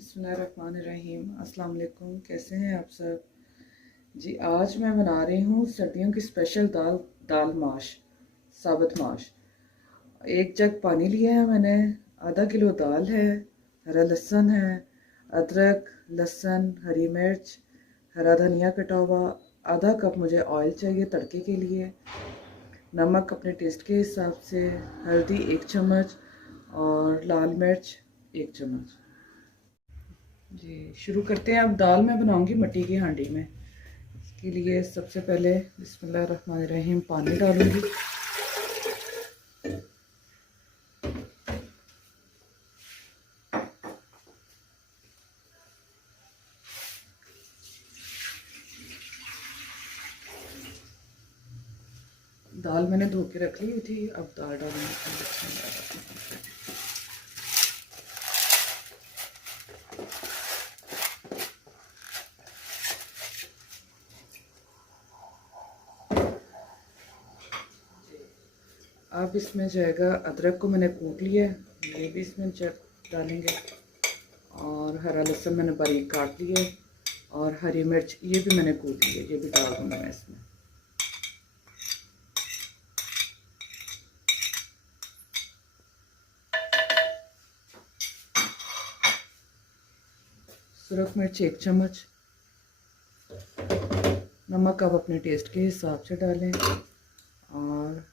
बिस्मिल्लाहिर्रहमानिर्रहीम। अस्सलाम वालेकुम। कैसे हैं आप सब जी। आज मैं बना रही हूँ सर्दियों की स्पेशल दाल, दाल माश, साबुत माश। एक जग पानी लिया है मैंने, आधा किलो दाल है, हरा लहसुन है, अदरक, लहसुन, हरी मिर्च, हरा धनिया कटा हुआ, आधा कप मुझे ऑयल चाहिए तड़के के लिए, नमक अपने टेस्ट के हिसाब से, हल्दी 1 चम्मच और लाल मिर्च 1 चम्मच। जी शुरू करते हैं। अब दाल मैं बनाऊंगी मट्टी की हांडी में। इसके लिए सबसे पहले बिस्मिल्लाहिर्रहमानिर्रहीम पानी डालूंगी। दाल मैंने धो के रख ली थी, अब दाल डालूंगी। अब इसमें जाएगा अदरक को मैंने कूट लिया है, ये भी इसमें डालेंगे, और हरा लहसुन मैंने बारीक काट लिया है, और हरी मिर्च ये भी मैंने कूट ली है, ये भी डाल दूंगा मैं इसमें। सुरख मिर्च 1 चम्मच, नमक आप अपने टेस्ट के हिसाब से डालें, और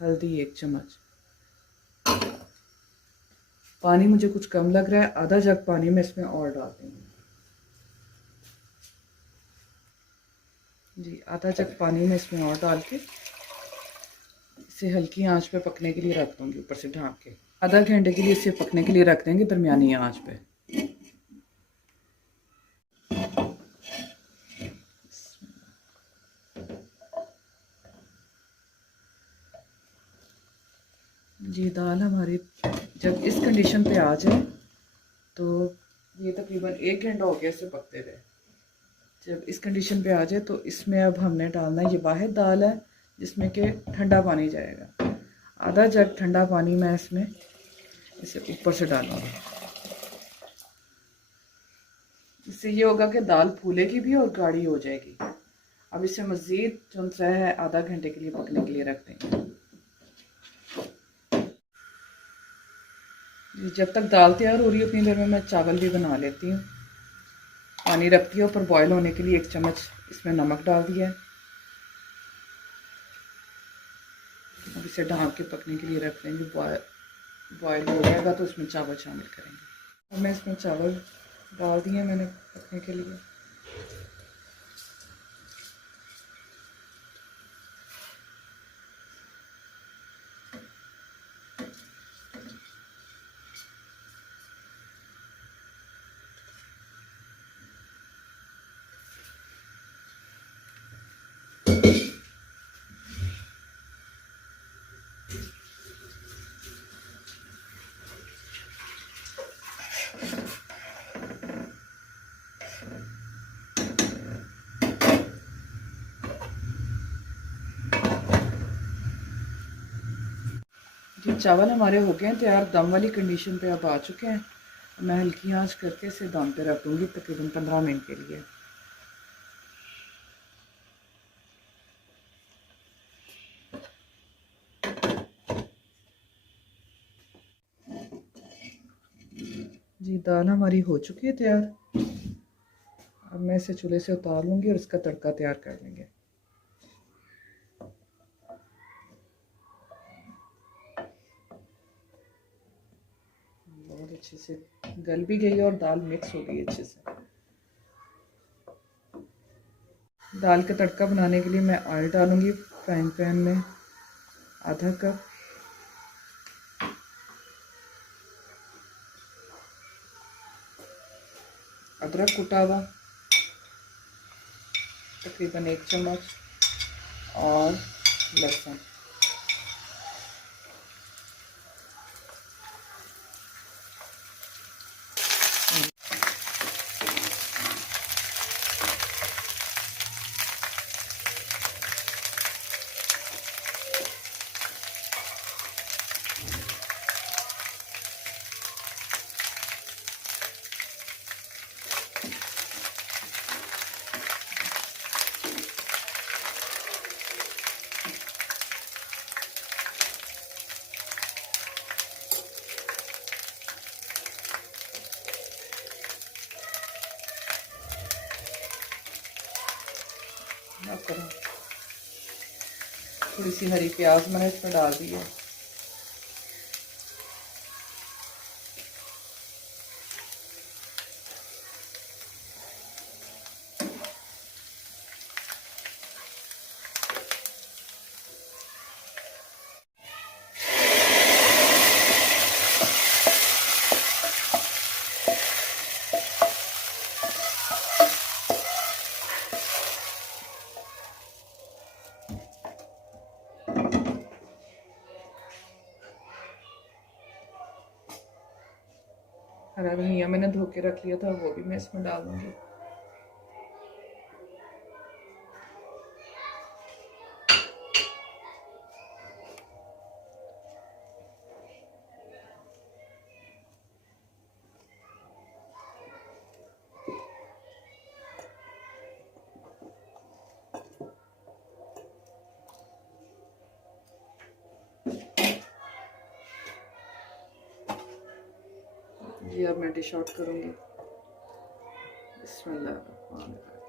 हल्दी 1 चम्मच। पानी मुझे कुछ कम लग रहा है, आधा जग पानी मैं इसमें और डाल दूंगी। जी आधा जग पानी मैं इसमें और डाल के इसे हल्की आंच पे पकने के लिए रख दूंगी, ऊपर से ढाँक के। आधा घंटे के लिए इसे पकने के लिए रख देंगे दरमियानी आंच पे। जी दाल हमारी जब इस कंडीशन पे आ जाए तो ये तकरीबन 1 घंटा हो गया इसे पकते रहे। जब इस कंडीशन पे आ जाए तो इसमें अब हमने डालना है, ये वाहिद दाल है जिसमें कि ठंडा पानी जाएगा। आधा जग ठंडा पानी मैं इसमें इसे ऊपर से डालूंगी। इससे ये होगा कि दाल फूलेगी भी और गाढ़ी हो जाएगी। अब इसे मज़ीद जो है आधा घंटे के लिए पकने के लिए रख देंगे। जब तक दाल तैयार हो रही है उतनी देर में मैं चावल भी बना लेती हूँ। पानी रखती हूँ ऊपर बॉयल होने के लिए, 1 चम्मच इसमें नमक डाल दिया है। अब इसे ढक के पकने के लिए रख देंगे। बॉयल हो जाएगा तो उसमें चावल शामिल करेंगे। अब मैं इसमें चावल डाल दिए मैंने पकने के लिए। जी चावल हमारे हो गए हैं तैयार, दम वाली कंडीशन पे अब आ चुके हैं। मैं हल्की आंच करके इसे दम पे रख दूँगी तकरीबन 15 मिनट के लिए। जी दाल हमारी हो चुकी है तैयार। अब मैं इसे चूल्हे से उतार लूँगी और इसका तड़का तैयार कर लेंगे। बहुत अच्छे से गल भी गई और दाल मिक्स हो गई अच्छे से। दाल का तड़का बनाने के लिए मैं ऑयल डालूँगी फ्राइंग पैन में, आधा कप। अदरक कुटा हुआ तकरीबन 1 चम्मच, और लहसुन। साफ करूँ। थोड़ी सी हरी प्याज मैंने इसमें डाल दी है। हरा धनिया मैंने धो के रख लिया था, वो भी मैं इसमें डाल दूंगी। जी अब मैं डिश आउट करूँगी। बिस्मिल्लाह।